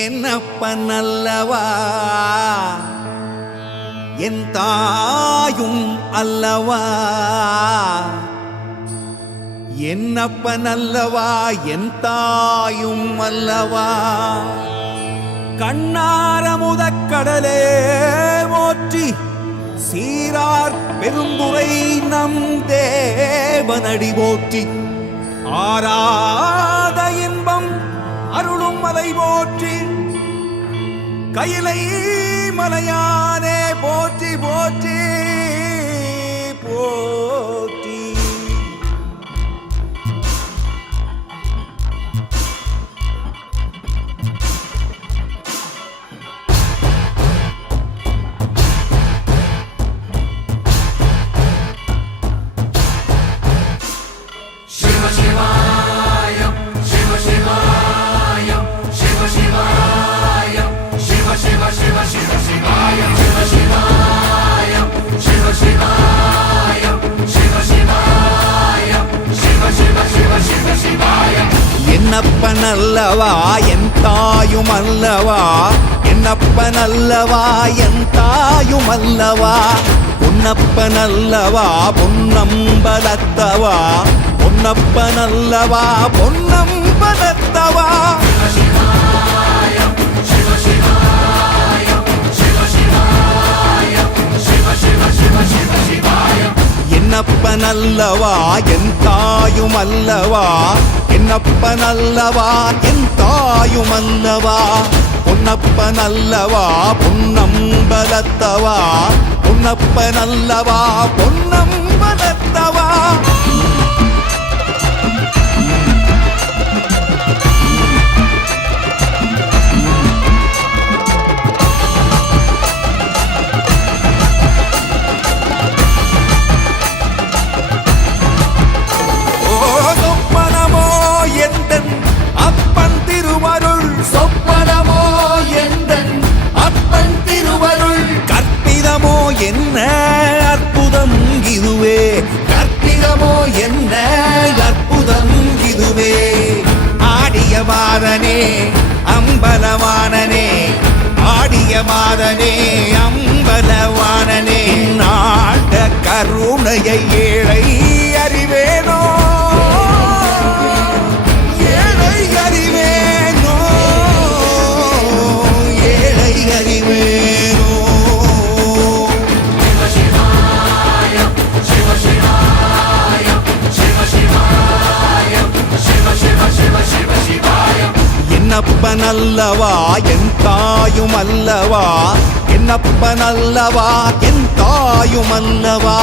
என்னப்பனல்லவா என் தாயும் அல்லவா, என்னப்பனல்லவா என் தாயும் அல்லவா. கண்ணாரமுதக்கடலே போற்றி சீரார் பெருந்துரை நம் தேவனடி போற்றி, ஆராத இன்பம் அருளும் மலை போற்றி, கையிலை மலையானே போற்றி போற்றி போற்றி. சிவ சிவாயம் சிவ சிவாயம் சிவ சிவாயம் சிவ சிவ சிவ சிவ சிவாயம் சிவ சிவாயம் சிவ சிவாயம் சிவ சிவாயம் சிவ சிவ சிவ சிவ சிவாயம். என்னப்பனல்லவா என் தாயும் அல்லவா, என்னப்பனல்லவா என் தாயும் அல்லவா. பொன்னப்பனல்லவா பொன்னம்பலத்தவா, பொன்னப்பனல்லவா பொன்னம்பலத்தவா. என்னப்பனல்லவா என் தாயும் அல்லவா, என்னப்பனல்லவா என் தாயும் அல்லவா. பொன்னப்பனல்லவா பொன்னம்பலத்தவா, பொன்னப்பனல்லவா பொன்னம்பலத்தவா. அப்பன் திருவருள் சொப்பனமோ எந்தன் அப்பன் திருவருள், கற்பிதமோ என்ன அற்புதம் இதுவே, கற்பிதமோ என்ன அற்புதம் இதுவே. ஆடிய மாதனே அம்பலவானனே, ஆடிய மாதனே அம்பலவானனே, நாட கருணையை ஏழை அறிவேனோ, என்னப்பனல்லவா என் தாயும் அல்லவா, என்னப்பனல்லவா என் தாயும் அல்லவா.